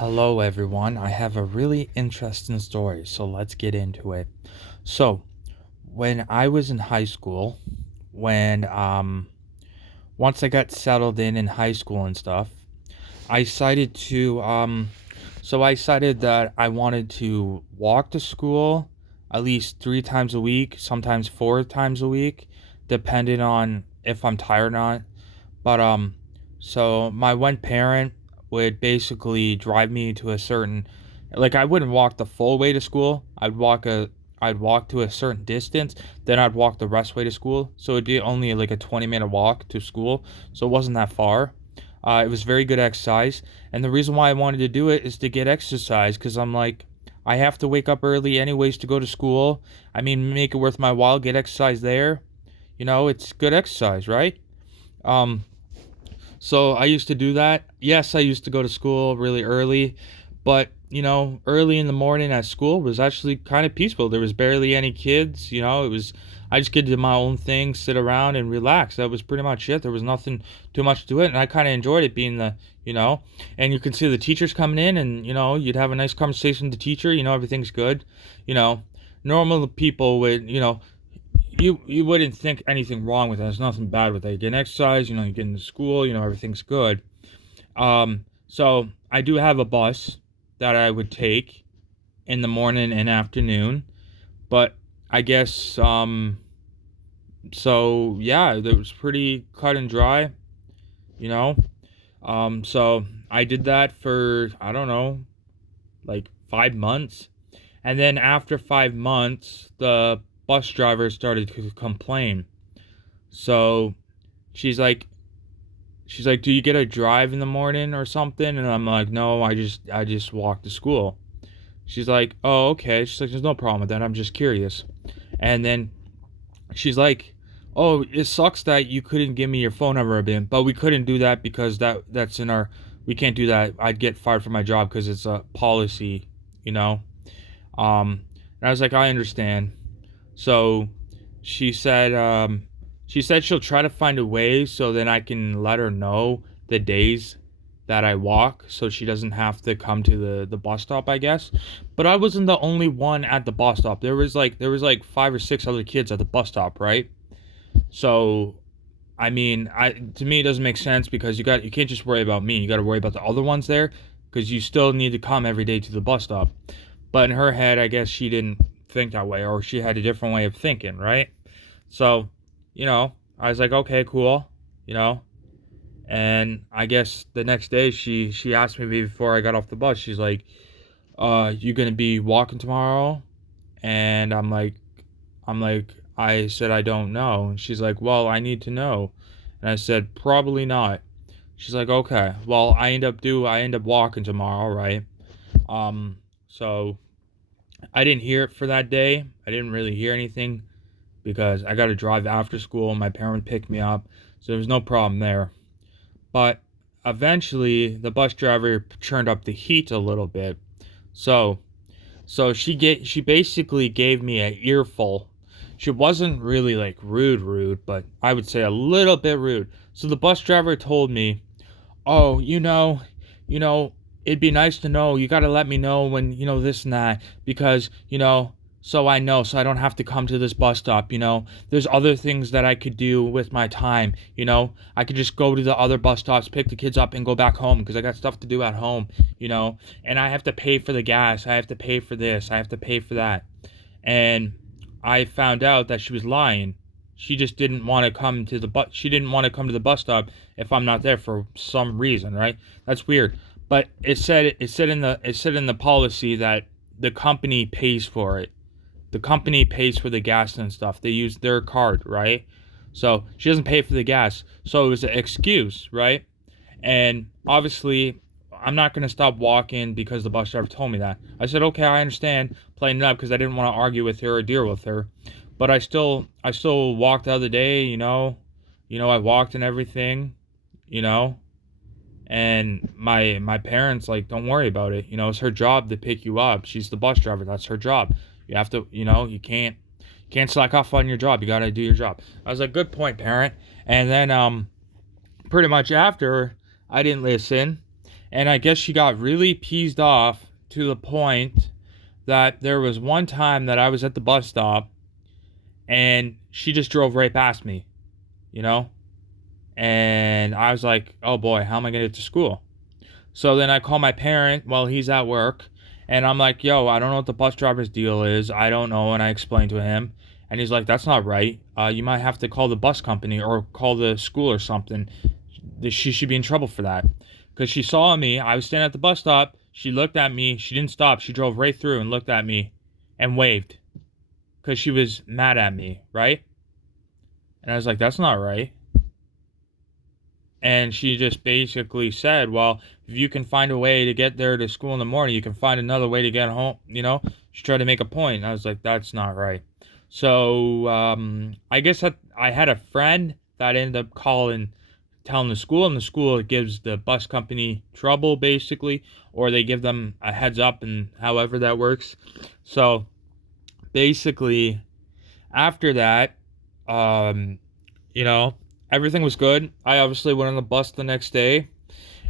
Hello, everyone. I have a really interesting story, so let's get into it. So, when I was in high school, when once I got settled in high school and stuff, I decided to I decided that I wanted to walk to school at least 3 times a week, sometimes 4 times a week, depending on if I'm tired or not. But so my one parent would basically drive me to a certain, like, I wouldn't walk the full way to school. I'd walk to a certain distance, then I'd walk the rest way to school. So it'd be only like a 20-minute walk to school. So it wasn't that far. It was very good exercise, and the reason why I wanted to do it is to get exercise because I'm like, I have to wake up early anyways to go to school. I mean, make it worth my while, get exercise there. It's good exercise, right? Um, so I used to do that. Yes, I used to go to school really early, but early in the morning at school was actually kind of peaceful. There was barely any kids. I just get to do my own thing, sit around and relax. That was pretty much it. There was nothing too much to it, and I kind of enjoyed it being and you can see the teachers coming in, and you'd have a nice conversation with the teacher. Everything's good. You know, Normal people would you wouldn't think anything wrong with that. There's nothing bad with that. You get exercise, you get into school, everything's good. So I do have a bus that I would take in the morning and afternoon, but I guess so yeah, it was pretty cut and dry, you know. So I did that for I don't know, like 5 months, and then after 5 months, the bus driver started to complain. So she's like, "Do you get a drive in the morning or something?" And I'm like, "No, I just walk to school." She's like, "Oh, okay." She's like, "There's no problem with that. I'm just curious." And then she's like, "Oh, it sucks that you couldn't give me your phone number a bit, but we couldn't do that because that's in our we can't do that. I'd get fired from my job because it's a policy, you know." And I was like, "I understand." So she said she'll try to find a way so then I can let her know the days that I walk so she doesn't have to come to the bus stop, I guess. But I wasn't the only one at the bus stop. There was like 5 or 6 other kids at the bus stop, right? So I mean, I to me it doesn't make sense because you can't just worry about me. You got to worry about the other ones there because you still need to come every day to the bus stop. But in her head, I guess she didn't think that way, or she had a different way of thinking, right? So, I was like, okay, cool, you know. And I guess the next day she asked me before I got off the bus. She's like, you gonna be walking tomorrow?" And I said I don't know. And she's like, "Well, I need to know." And I said, "Probably not." She's like, "Okay. Well, I end up walking tomorrow, right?" So I didn't hear it for that day. I didn't really hear anything because I got to drive after school. My parent picked me up, so there was no problem there. But eventually, the bus driver turned up the heat a little bit. So, she basically gave me an earful. She wasn't really like rude, but I would say a little bit rude. So the bus driver told me, "Oh, you know, it'd be nice to know. You got to let me know when, this and that because, so I know, so I don't have to come to this bus stop, There's other things that I could do with my time, I could just go to the other bus stops, pick the kids up and go back home because I got stuff to do at home, and I have to pay for the gas. I have to pay for this. I have to pay for that." And I found out that she was lying. She just didn't want to come to the she didn't want to come to the bus stop if I'm not there for some reason, right? That's weird. But it said in the policy that the company pays for it. The company pays for the gas and stuff. They use their card, right? So she doesn't pay for the gas. So it was an excuse, right? And obviously, I'm not going to stop walking because the bus driver told me that. I said, "Okay, I understand," playing it up because I didn't want to argue with her or deal with her. But I still walked the other day, I walked and everything, you know. And my parents like, "Don't worry about it. It's her job to pick you up. She's the bus driver. That's her job. You have to, you can't slack off on your job. You got to do your job." I was like, "Good point, parent." And then pretty much after, I didn't listen, And I guess she got really peeved off to the point that there was one time that I was at the bus stop and she just drove right past me, you know? And I was like, oh boy, how am I going to get to school? So then I call my parent while he's at work, and I'm like, yo, I don't know what the bus driver's deal is. I don't know. And I explained to him, and he's like, that's not right. You might have to call the bus company or call the school or something. She should be in trouble for that. Because she saw me. I was standing at the bus stop. She looked at me. She didn't stop. She drove right through and looked at me and waved because she was mad at me, right? And I was like, that's not right. And she just basically said, well, if you can find a way to get there to school in the morning, you can find another way to get home, you know? She tried to make a point. And I was like, that's not right. So I guess I had a friend that ended up telling the school, and the school gives the bus company trouble, basically, or they give them a heads up, and however that works. So basically, after that, um, you know, everything was good. I obviously went on the bus the next day,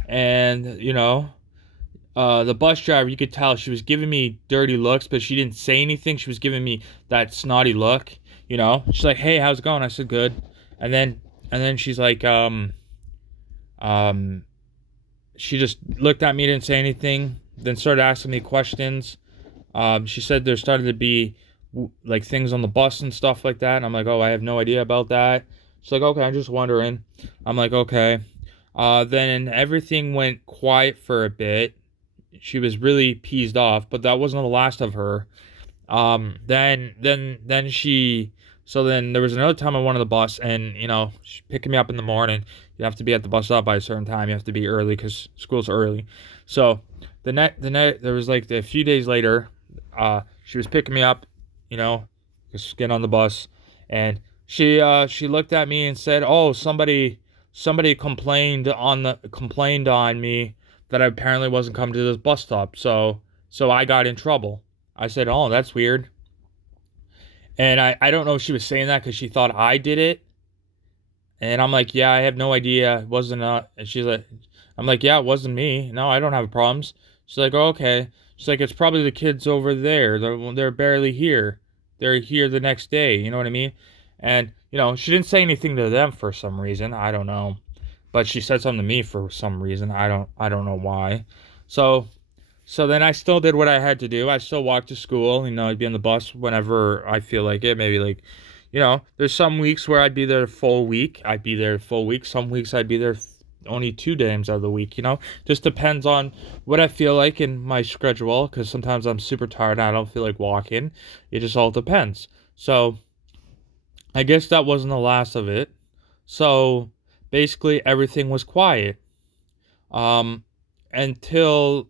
and the bus driver, you could tell she was giving me dirty looks, but she didn't say anything. She was giving me that snotty look. She's like, "Hey, how's it going?" I said, "Good," and then she's like, um, she just looked at me, didn't say anything, then started asking me questions. She said there started to be like things on the bus and stuff like that, and I'm like, "Oh, I have no idea about that." She's like, "Okay, I'm just wondering." I'm like, "Okay." Then everything went quiet for a bit. She was really peeved off, but that wasn't the last of her. Then she. So then there was another time I went on the bus, and she picked me up in the morning. You have to be at the bus stop by a certain time. You have to be early because school's early. So there was like a few days later. She was picking me up, just getting on the bus, and she looked at me and said, "Oh, somebody complained on me that I apparently wasn't coming to this bus stop, so I got in trouble." I said, "Oh, that's weird." And I don't know if she was saying that because she thought I did it. And I'm like, "Yeah, I have no idea. It wasn't." And she's like, "I'm like, yeah, it wasn't me. No, I don't have problems." She's like, "Oh, okay." She's like, "It's probably the kids over there. They're barely here. They're here the next day." You know what I mean? And she didn't say anything to them for some reason. I don't know, but she said something to me for some reason. I don't know why. So so then I still did what I had to do. I still walked to school. I'd be on the bus whenever I feel like it. Maybe like, there's some weeks where I'd be there a full week. I'd be there a full week. Some weeks I'd be there only 2 days out of the week. Just depends on what I feel like in my schedule. Because sometimes I'm super tired and I don't feel like walking. It just all depends. So I guess that wasn't the last of it. So basically everything was quiet. Um, until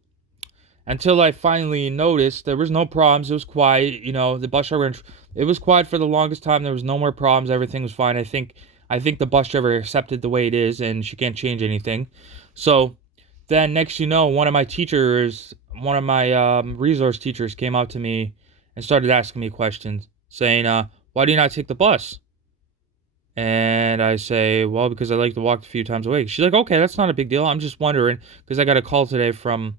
I finally noticed there was no problems. It was quiet. The bus driver. It was quiet for the longest time. There was no more problems. Everything was fine. I think the bus driver accepted the way it is, and she can't change anything. So then, next one of my resource teachers, came out to me and started asking me questions, saying, "Why do you not take the bus?" And I say, "Well, because I like to walk a few times a week." She's like, "Okay, that's not a big deal. I'm just wondering because I got a call today from."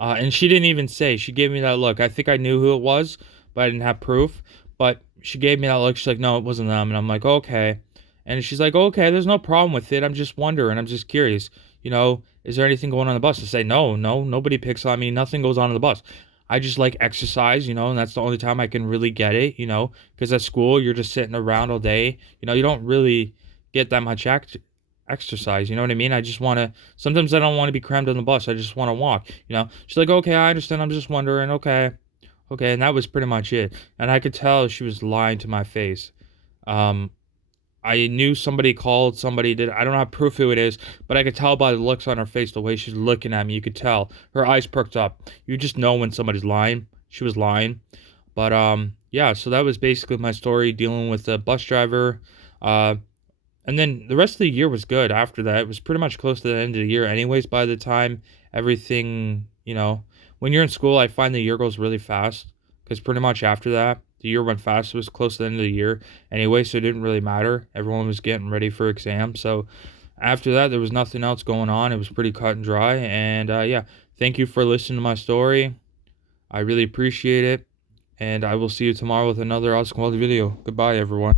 And she didn't even say. She gave me that look. I think I knew who it was, but I didn't have proof. But she gave me that look. She's like, "No, it wasn't them." And I'm like, "Okay." And she's like, "Okay, there's no problem with it. I'm just wondering. I'm just curious. Is there anything going on the bus?" I say, "No, no, nobody picks on me. Nothing goes on the bus. I just like exercise, and that's the only time I can really get it, because at school you're just sitting around all day. You don't really get that much exercise. You know what I mean? I just want to. Sometimes I don't want to be crammed on the bus. I just want to walk. She's like, "Okay, I understand. I'm just wondering. Okay, okay," and that was pretty much it. And I could tell she was lying to my face. Um, I knew somebody called. Somebody did. I don't have proof who it is, but I could tell by the looks on her face, the way she's looking at me. You could tell her eyes perked up. You just know when somebody's lying. She was lying. But yeah. So that was basically my story dealing with the bus driver. Uh, and then the rest of the year was good after that. It was pretty much close to the end of the year anyways by the time everything, when you're in school, I find the year goes really fast because pretty much after that, the year went fast. It was close to the end of the year anyway, so it didn't really matter. Everyone was getting ready for exams. So After that, there was nothing else going on. It was pretty cut and dry. And yeah, thank you for listening to my story. I really appreciate it. And I will see you tomorrow with another awesome quality video. Goodbye, everyone.